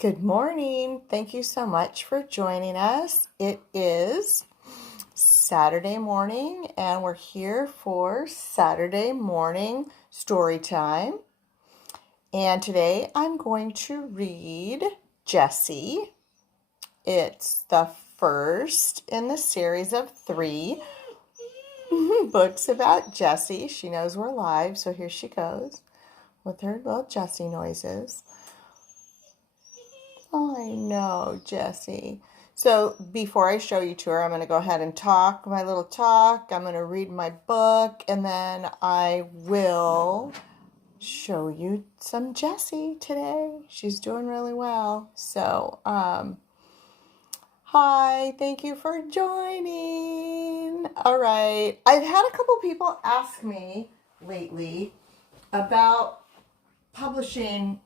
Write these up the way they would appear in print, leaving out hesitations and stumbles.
Good morning. Thank you so much for joining us. It is Saturday morning, and we're here for Saturday morning story time. And today I'm going to read Jessie. It's the first in the series of 3 books about Jessie. She knows we're live, so here she goes with her little Jessie noises. I know, Jessie. So before I show you to her, I'm going to go ahead and talk my little talk. I'm going to read my book, and then I will show you some Jessie today. She's doing really well. So, hi, thank you for joining. All right. I've had a couple people ask me lately about publishing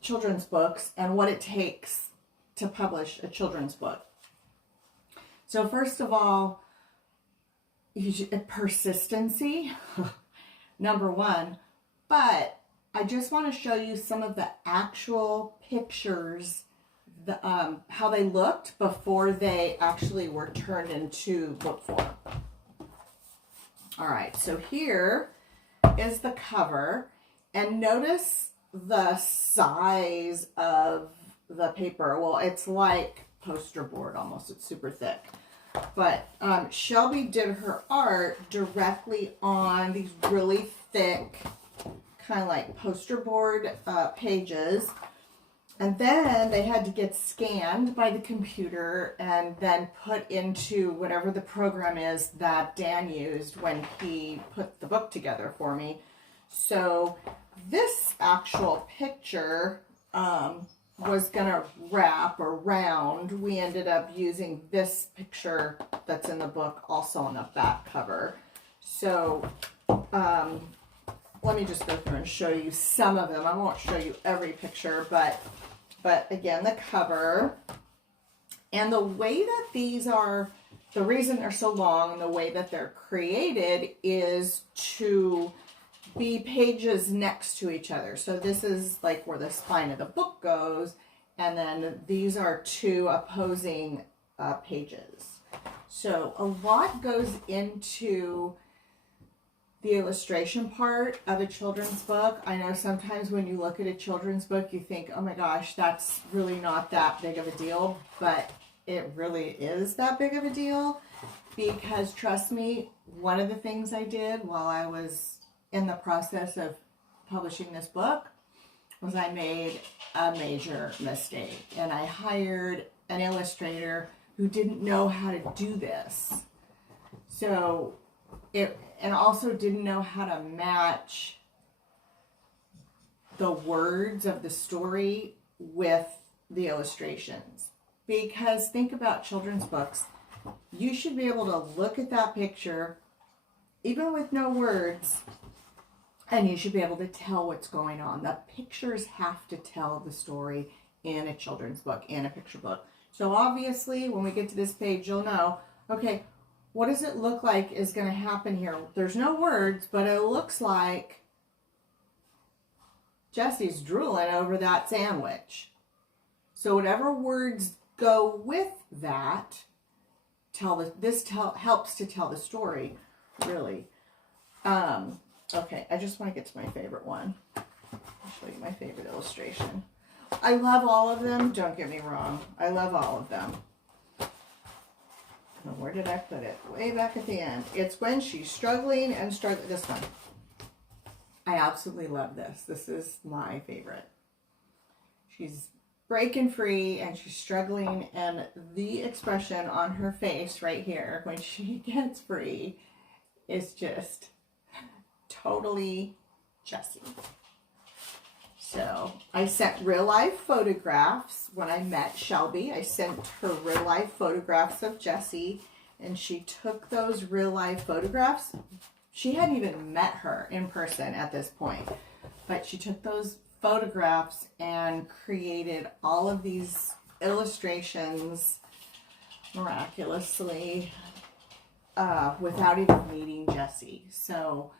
children's books and what it takes to publish a children's book. So first of all, persistency, number one, but I just want to show you some of the actual pictures, how they looked before they actually were turned into book form. All right, so here is the cover, and notice the size of the paper. Well, it's like poster board almost. It's super thick. But Shelby did her art directly on these really thick, kind of like poster board pages. And then they had to get scanned by the computer and then put into whatever the program is that Dan used when he put the book together for me. So this actual picture was going to wrap or round. We ended up using this picture that's in the book also on the back cover. So let me just go through and show you some of them. I won't show you every picture, but again, the cover. And the way that these are, the reason they're so long and the way that they're created is to be pages next to each other. So this is like where the spine of the book goes, and then these are 2 opposing pages. So a lot goes into the illustration part of a children's book. I know sometimes when you look at a children's book, you think, oh my gosh, that's really not that big of a deal, but it really is that big of a deal, because trust me, one of the things I did while I was in the process of publishing this book was I made a major mistake, and I hired an illustrator who didn't know how to do this. So and also didn't know how to match the words of the story with the illustrations. Because think about children's books, you should be able to look at that picture even with no words, and you should be able to tell what's going on. The pictures have to tell the story in a children's book, in a picture book. So obviously, when we get to this page, you'll know, okay, what does it look like is going to happen here? There's no words, but it looks like Jessie's drooling over that sandwich. So whatever words go with that, helps to tell the story, really. Okay, I just want to get to my favorite one. I'll show you my favorite illustration. I love all of them, don't get me wrong. I love all of them. Now, where did I put it? Way back at the end. It's when she's struggling and struggling. This one. I absolutely love this. This is my favorite. She's breaking free and she's struggling, and the expression on her face right here when she gets free is just totally Jessie. So I sent real life photographs when I met Shelby. I sent her real life photographs of Jessie, and she took those real life photographs. She hadn't even met her in person at this point, but she took those photographs and created all of these illustrations miraculously without even meeting Jessie. So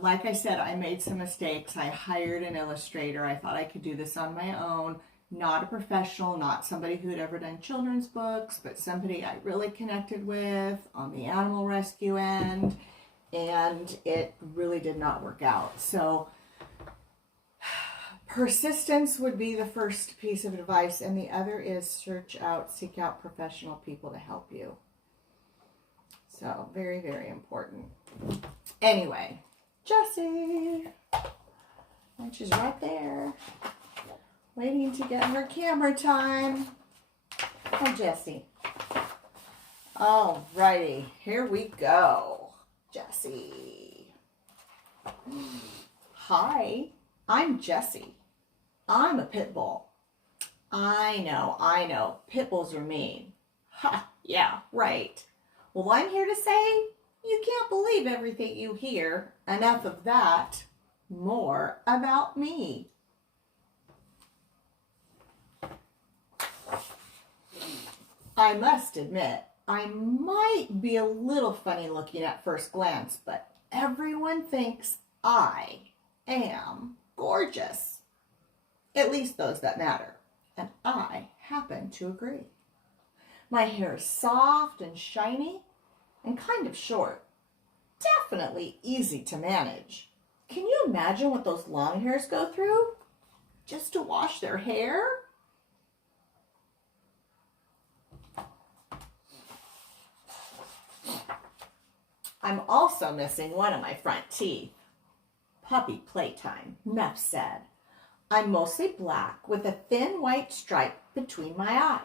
like I said, I made some mistakes. I hired an illustrator. I thought I could do this on my own. not a professional, not somebody who had ever done children's books, but somebody I really connected with on the animal rescue end, and it really did not work out. So persistence would be the first piece of advice, and the other is seek out professional people to help you. So very, very important. Anyway, Jessie, and she's right there, waiting to get her camera time. Oh, Jessie. Alrighty, here we go. Jessie. Hi, I'm Jessie. I'm a pit bull. I know. Pit bulls are mean. Ha, yeah, right. Well, I'm here to say you can't believe everything you hear. Enough of that. More about me. I must admit, I might be a little funny looking at first glance, but everyone thinks I am gorgeous. At least those that matter. And I happen to agree. My hair is soft and shiny and kind of short. Definitely easy to manage. Can you imagine what those long hairs go through just to wash their hair? I'm also missing one of my front teeth. Puppy playtime, enough said. I'm mostly black with a thin white stripe between my eyes.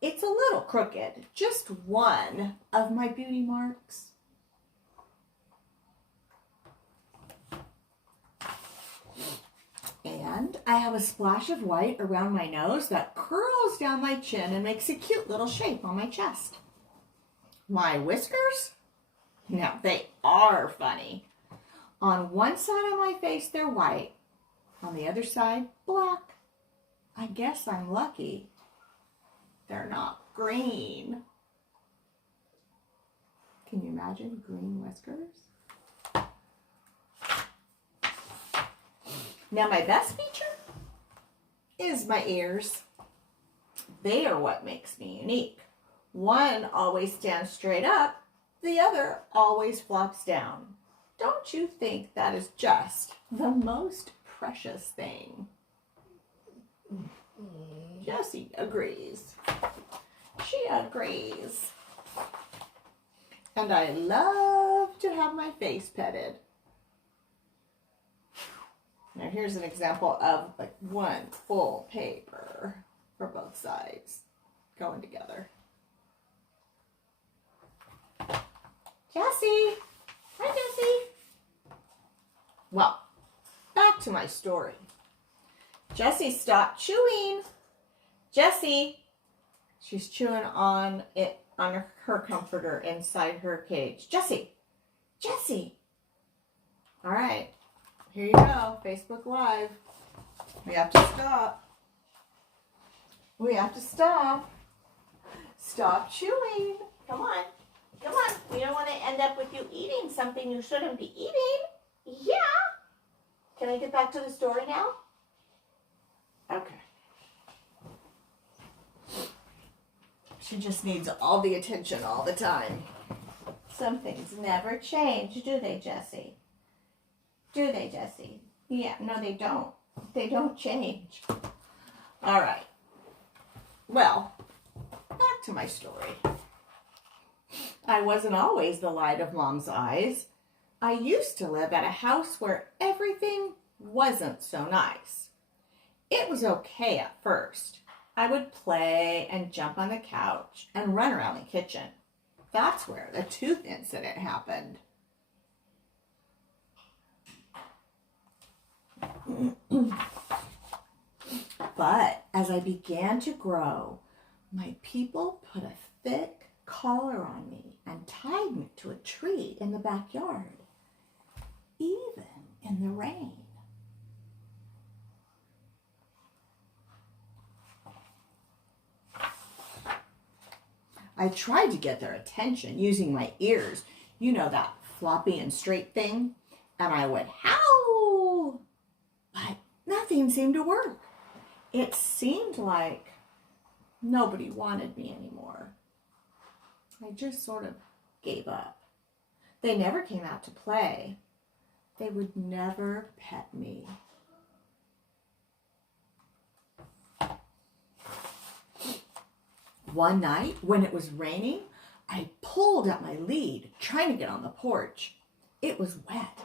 It's a little crooked, just one of my beauty marks. And I have a splash of white around my nose that curls down my chin and makes a cute little shape on my chest. My whiskers? Now, they are funny. On one side of my face, they're white. On the other side, black. I guess I'm lucky they're not green. Can you imagine green whiskers? Now, my best feature is my ears. They are what makes me unique. One always stands straight up, the other always flops down. Don't you think that is just the most precious thing? Jessie agrees. She agrees. And I love to have my face petted. Now here's an example of like one full paper for both sides going together. Jessie! Hi, Jessie! Well, back to my story. Jessie stopped chewing. Jessie! She's chewing on her comforter inside her cage. Jessie! Jessie! All right. Here you go, Facebook Live. We have to stop. We have to stop. Stop chewing. Come on. Come on. We don't want to end up with you eating something you shouldn't be eating. Yeah. Can I get back to the story now? Okay. She just needs all the attention all the time. Some things never change, do they, Jessie? Do they, Jessie? Yeah, no, they don't. They don't change. All right. Well, back to my story. I wasn't always the light of Mom's eyes. I used to live at a house where everything wasn't so nice. It was okay at first. I would play and jump on the couch and run around the kitchen. That's where the tooth incident happened. But as I began to grow, my people put a thick collar on me and tied me to a tree in the backyard, even in the rain. I tried to get their attention using my ears, you know, that floppy and straight thing, and I would howl, but nothing seemed to work. It seemed like nobody wanted me anymore. I just sort of gave up. They never came out to play. They would never pet me. One night, when it was raining, I pulled at my lead, trying to get on the porch. It was wet.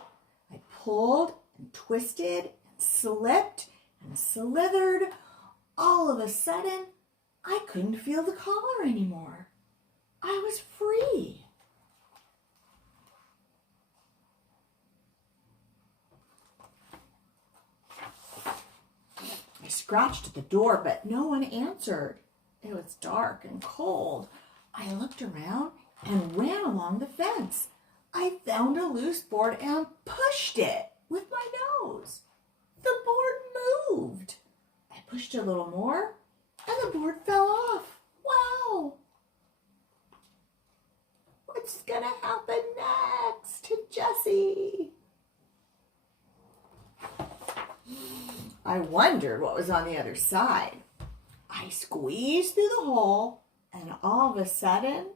I pulled and twisted and slipped and slithered. All of a sudden, I couldn't feel the collar anymore. I was free. I scratched at the door, but no one answered. It was dark and cold. I looked around and ran along the fence. I found a loose board and pushed it with my nose. The board moved. I pushed a little more and the board fell off. Wow! What's gonna happen next to Jessie? I wondered what was on the other side. I squeezed through the hole, and all of a sudden,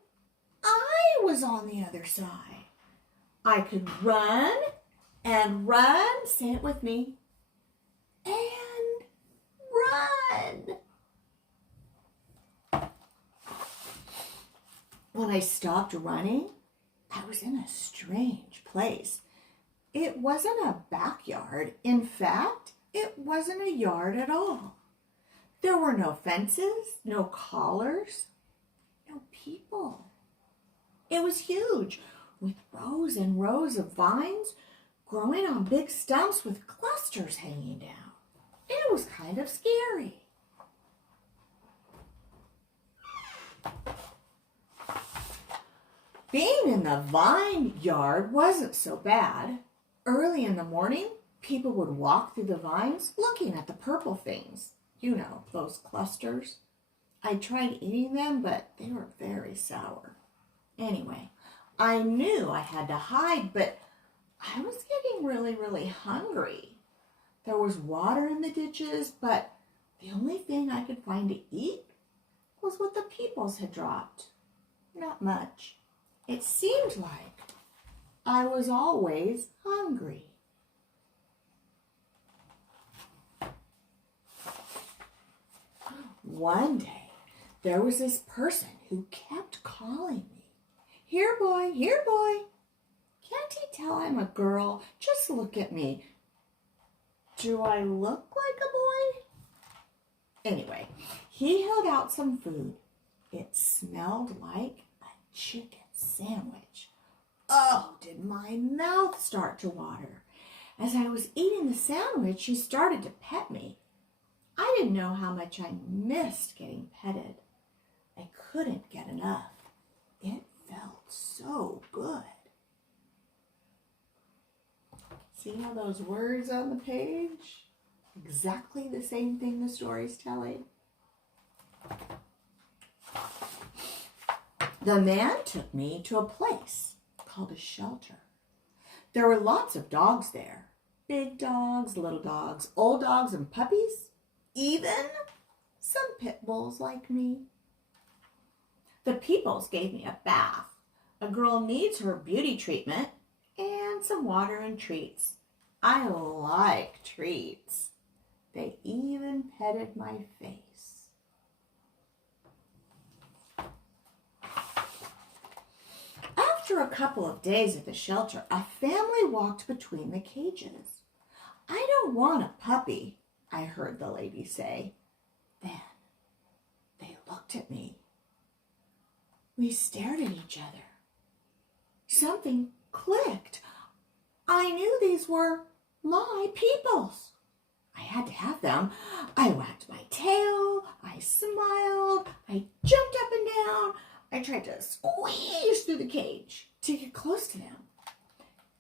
I was on the other side. I could run and run, say it with me, and run. When I stopped running, I was in a strange place. It wasn't a backyard. In fact, it wasn't a yard at all. There were no fences, no collars, no people. It was huge, with rows and rows of vines growing on big stumps with clusters hanging down. It was kind of scary. Being in the vine yard wasn't so bad. Early in the morning, people would walk through the vines looking at the purple things. You know, those clusters. I tried eating them, but they were very sour. Anyway, I knew I had to hide, but I was getting really hungry. There was water in the ditches, but the only thing I could find to eat was what the peoples had dropped. Not much. It seemed like I was always hungry. One day, there was this person who kept calling me. Here, boy, here, boy. Can't he tell I'm a girl? Just look at me. Do I look like a boy? Anyway, he held out some food. It smelled like a chicken sandwich. Oh, did my mouth start to water. As I was eating the sandwich, he started to pet me. I didn't know how much I missed getting petted. I couldn't get enough. It felt so good. See how those words on the page? Exactly the same thing the story's telling. The man took me to a place called a shelter. There were lots of dogs there. Big dogs, little dogs, old dogs and puppies. Even some pit bulls like me. The peoples gave me a bath. A girl needs her beauty treatment and some water and treats. I like treats. They even petted my face. After a couple of days at the shelter, a family walked between the cages. I don't want a puppy, I heard the lady say. Then they looked at me. We stared at each other. Something clicked. I knew these were my peoples. I had to have them. I wagged my tail. I smiled. I jumped up and down. I tried to squeeze through the cage to get close to them.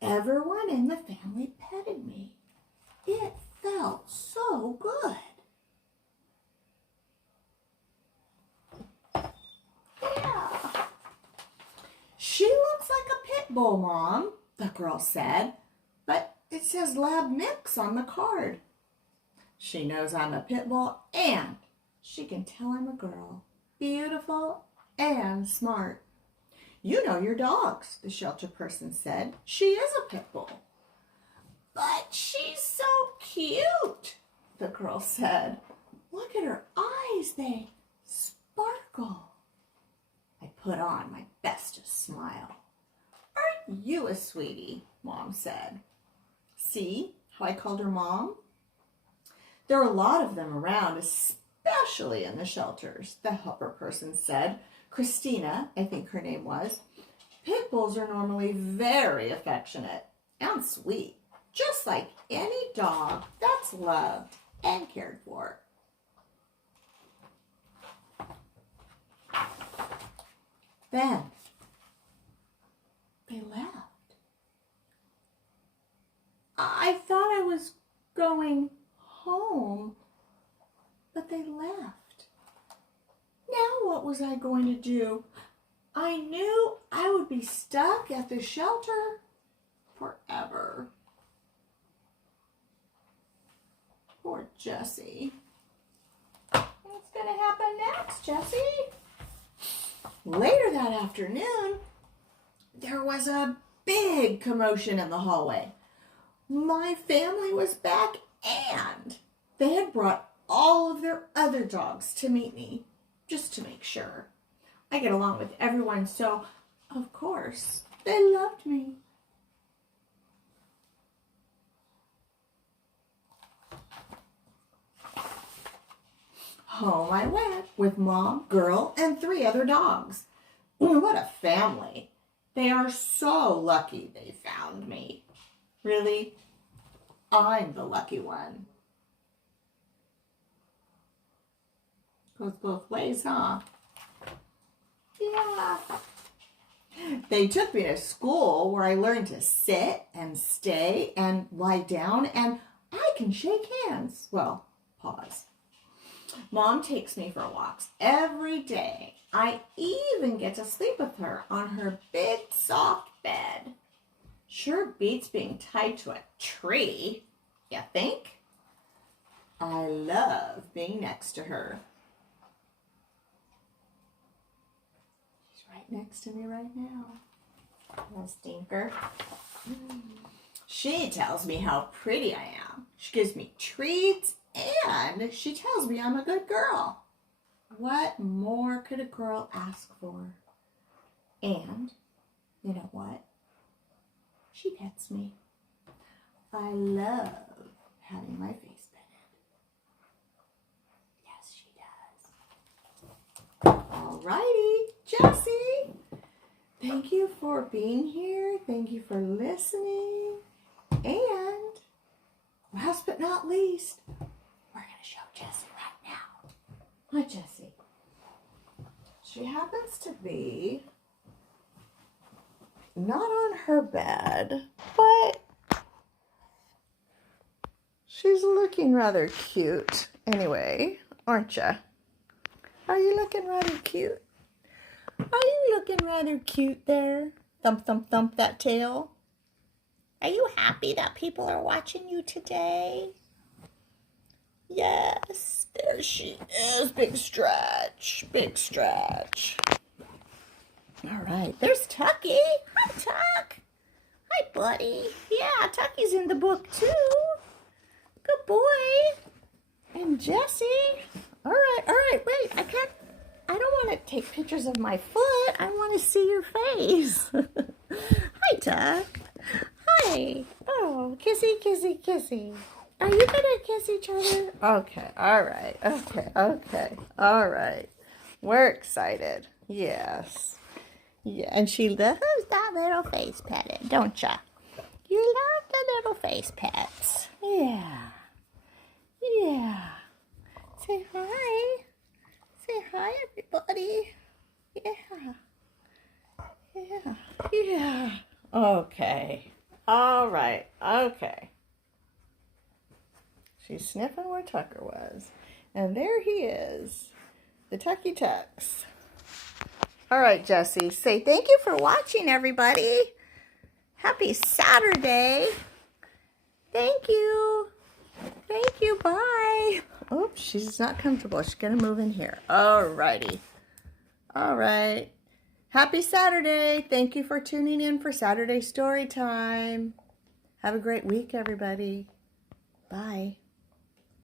Everyone in the family petted me. It felt so good. Yeah. She looks like a pit bull, Mom, the girl said, but it says lab mix on the card. She knows I'm a pit bull, and she can tell I'm a girl. Beautiful and smart. You know your dogs, the shelter person said. She is a pit bull. But she's so cute, the girl said. Look at her eyes, they sparkle. I put on my bestest smile. Aren't you a sweetie, Mom said. See how I called her Mom? There are a lot of them around, especially in the shelters, the helper person said. Christina, I think her name was. Pit bulls are normally very affectionate and sweet, just like any dog that's loved and cared for. Then they left. I thought I was going home, but they left. Now what was I going to do? I knew I would be stuck at the shelter forever. Poor Jessie. What's going to happen next, Jessie? Later that afternoon, there was a big commotion in the hallway. My family was back, and they had brought all of their other dogs to meet me, just to make sure. I get along with everyone, so of course they loved me. Home I went with Mom, girl, and 3 other dogs. What a family. They are so lucky they found me. Really, I'm the lucky one. Goes both ways, huh? Yeah. They took me to school where I learned to sit and stay and lie down, and I can shake hands. Well, pause. Mom takes me for walks every day. I even get to sleep with her on her big soft bed. Sure beats being tied to a tree, you think? I love being next to her. She's right next to me right now. Little stinker. She tells me how pretty I am. She gives me treats, and she tells me I'm a good girl. What more could a girl ask for? And, you know what? She pets me. I love having my face petted. Yes, she does. Alrighty, Jessie. Thank you for being here. Thank you for listening. And, last but not least, we're going to show Jessie right now. Hi, Jessie. She happens to be not on her bed, but she's looking rather cute anyway, aren't ya? Are you looking rather cute? Are you looking rather cute there? Thump, thump, thump that tail. Are you happy that people are watching you today? Yes, there she is. Big stretch, big stretch. All right, there's Tucky. Hi, Tuck. Hi, buddy. Yeah, Tucky's in the book too. Good boy. And Jessie. All right, wait. I don't want to take pictures of my foot. I want to see your face. Hi, Tuck. Hi. Oh, kissy, kissy, kissy. Are you gonna kiss each other? Okay, all right. Okay. All right. We're excited. Yes. Yeah, and she loves that little face petting, don't ya? You love the little face pets. Yeah. Say hi. Say hi, everybody. Yeah. Okay. All right. Okay. She's sniffing where Tucker was. And there he is. The Tucky Tucks. All right, Jessie. Say thank you for watching, everybody. Happy Saturday. Thank you. Thank you. Bye. Oops, she's not comfortable. She's going to move in here. Alrighty. All right. Happy Saturday. Thank you for tuning in for Saturday Story Time. Have a great week, everybody. Bye.